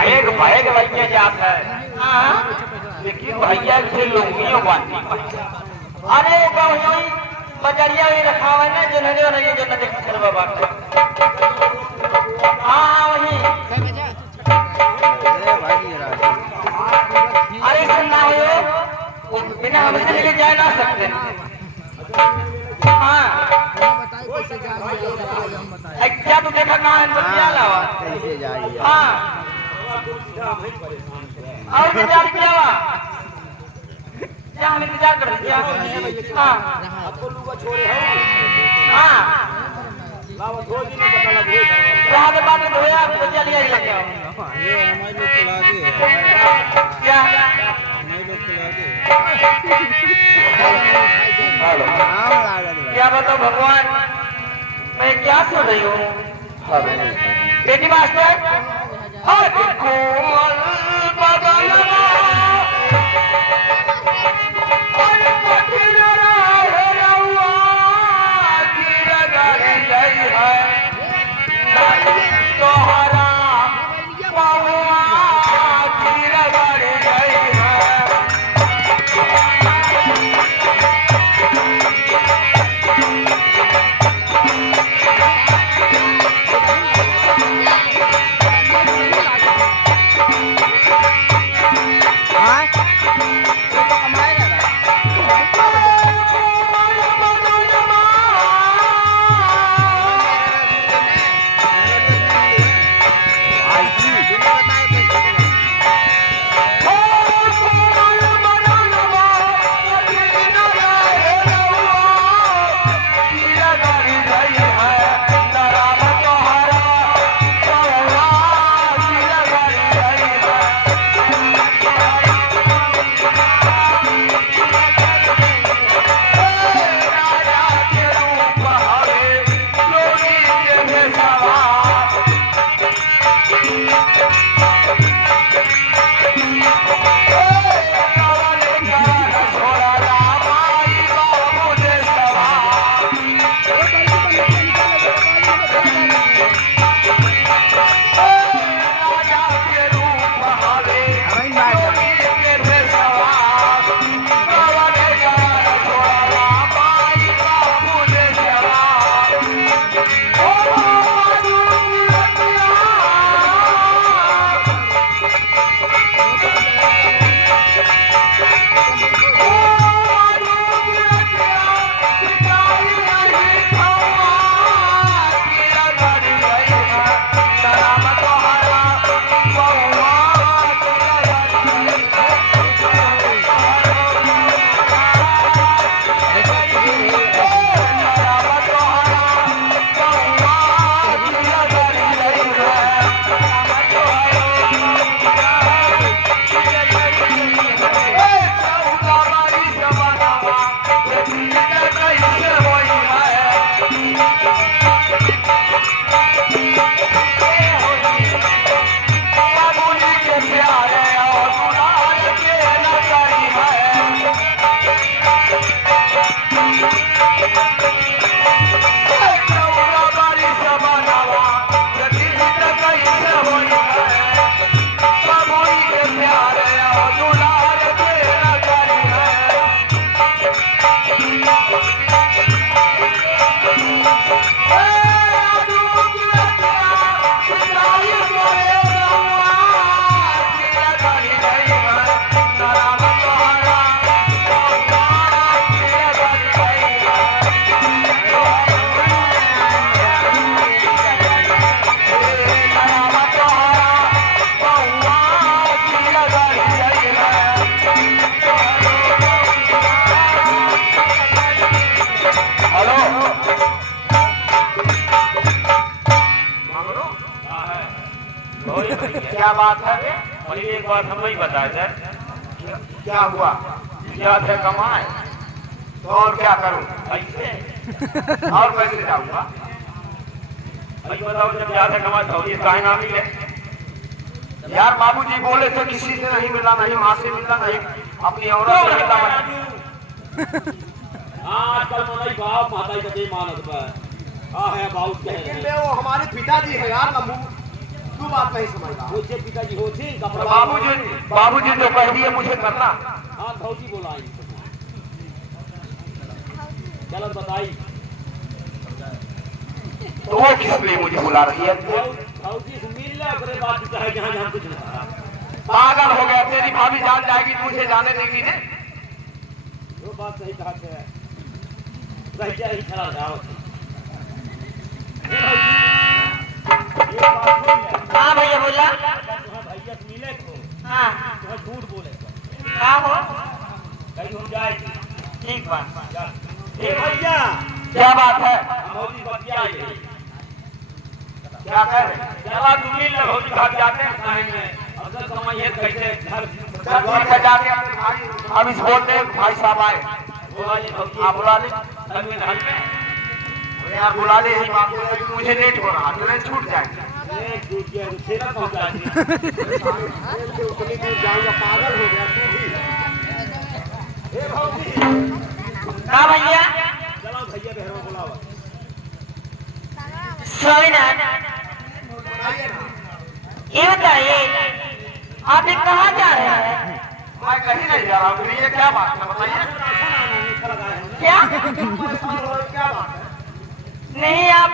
एक भाई के बच्चे जात है लेकिन भैया से लुंगियों बांधी अरे कहीं बजरिया भी रखा हुआ है जो नहीं रही जो न देख बाबा हाँ वही अरे सुनना हो बिना हमसे लेके जा ना सकते हाँ क्या तू देखा कहाँ है बतिया लावा कैसे जाइए हाँ और इंतजार किया हुआ क्या हम इंतजार कर रहे हैं हाँ आपको लूगा छोड़े हो हाँ लावा धो जी में बता ला यहाँ के बाद में धोया तो चलिए लेके ये हमारे लोग खिला दे क्या हमारे लोग खिला दे हेलो क्या बताओ भगवान मैं क्या सुन रही हूँ बेटी मास्टर कोमल बदलवा क्या बात है और एक बात हम नहीं बताए थे क्या हुआ क्या थे कमाए तो और क्या करूं ऐसे और कैसे जाऊंगा भाई बताओ जब ज्यादा कमाए तो ये काहे ना मिले यार बाबूजी बोले थे किसी से नहीं मिला नहीं माँ से मिला नहीं अपनी औरत से मिला आजकल मलाई बाप माता ही तो मानत बा हां है बाप लेकिन वो हमारे पिताजी है यार नमू तू बात नहीं समझता मुझे पिताजी हो थी कपड़ा बाबूजी जो कह दिए मुझे करना। हाँ भौजी बोलाई चलो बताई तो वो किस लिए मुझे बुला रही है? भौजी से मिल ले करे बात चाहे जहाँ जहाँ कुछ नहीं पागल हो गया, तेरी भाभी जान जाएगी, तुझे जाने देगी ने? वो बात सही कहा है रह जाए ही खड़ा जाओ हाँ भैया बोला। भैया से मिले को हाँ तो झूठ बोले हाँ हो कहीं हम जाए ठीक बात। ए भैया क्या बात है? भौजी बतिया क्या कह रहे? चला तुम मिल ले भौजी भाग जाते हैं काहे में अगर कमाइए कैसे घर चल ठीक है, जाके अपने भाई अब इस बोलते हैं भाई साहब आए। बुला ले भौजी आप बुला ले, घर में घर में अरे यार बुला ले, यही बात है कि मुझे लेट हो रहा, ट्रेन छूट जाएगी। ए छूट गया तो खेला पहुंचा दिया उतनी दूर जाऊंगा पागल हो गया तू भी ए भौजी हाँ भैया चलो भैया बहरों बुलाओ स्वामीनाथ ये बताइए आप ये कहाँ जा रहे हैं? मैं कहीं नहीं जा रहा हूँ, ये क्या बात है बताइए? क्या क्या बात है? नहीं आप